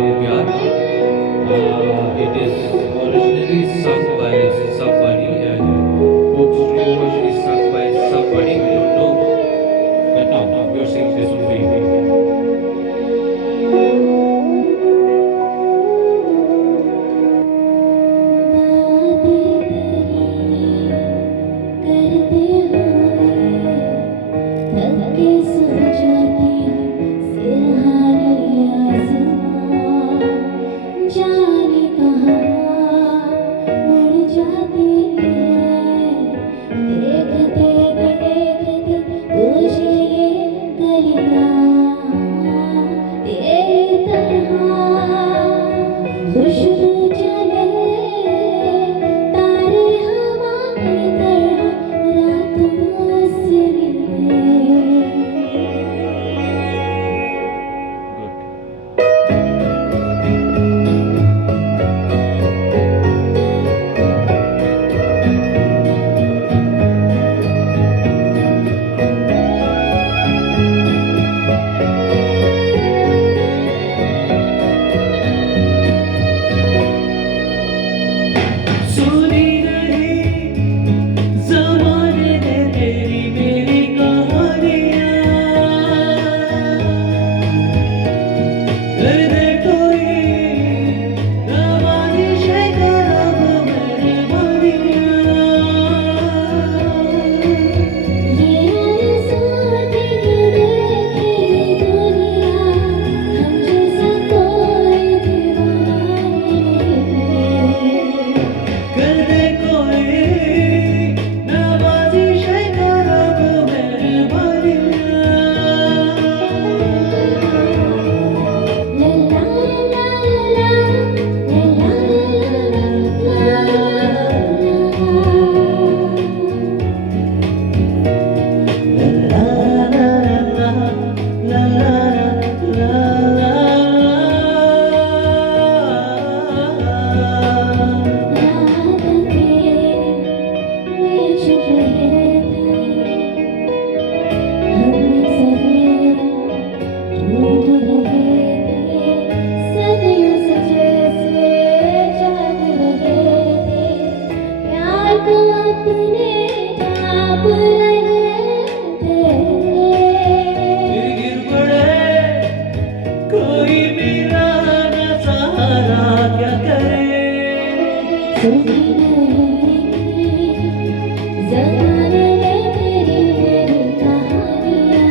वो प्यार. It is originally sung by somebody and Coke Studio version is sung by somebody we don't know. But now we are singing this one for you. जाने कहाँ मुड़ जाती है, देखते देखते तुझे ये गलियाँ तेरी तरह खुशबू चले तारे हमारी तरह रातों से निकले. सुनी नहीं ज़माने ने तेरी मेरी कहानियाँ, कर दे कोई नवाज़िश करब मेहरबानियाँ. ये अरज़ात की देखी दुनिया हम जैसा कोई दीवाना नहीं. कर दे कोई नवाज़िश करब मेहरबानियाँ. ला ला ला ला गिर पड़े कोई मेरा न सहारा क्या करे. ज़माने ने तेरी मेरी कहानियाँ.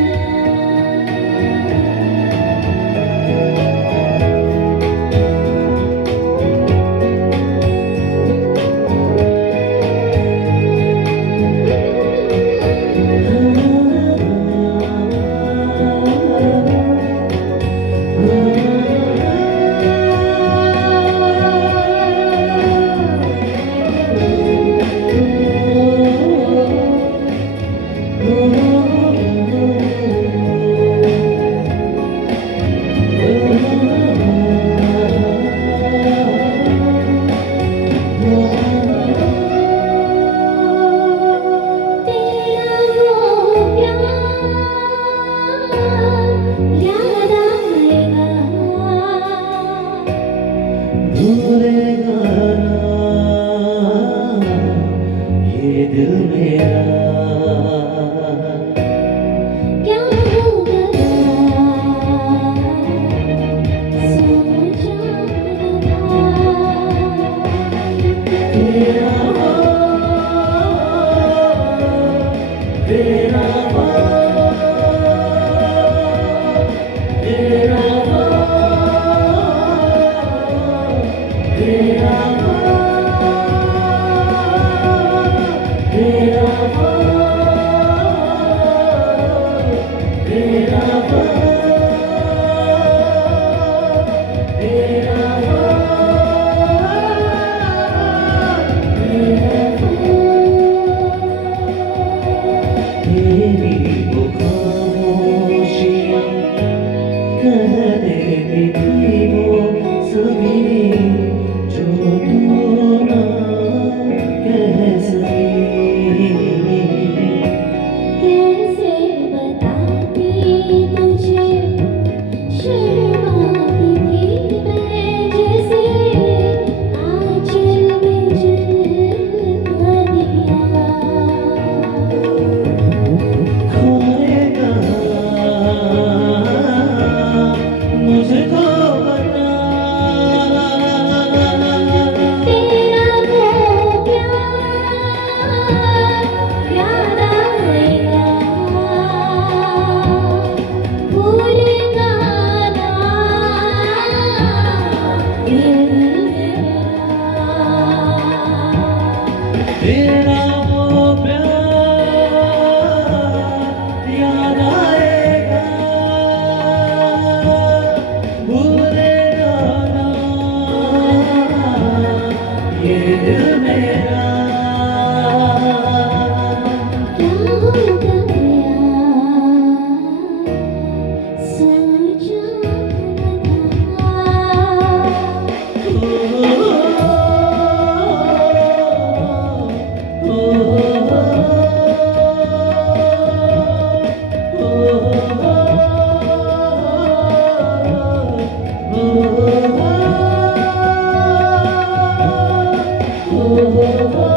तेरा वो प्यार याद आएगा, भूलेगा ना ये दिल मेरा। क्या होता गया सोचा न था। Oh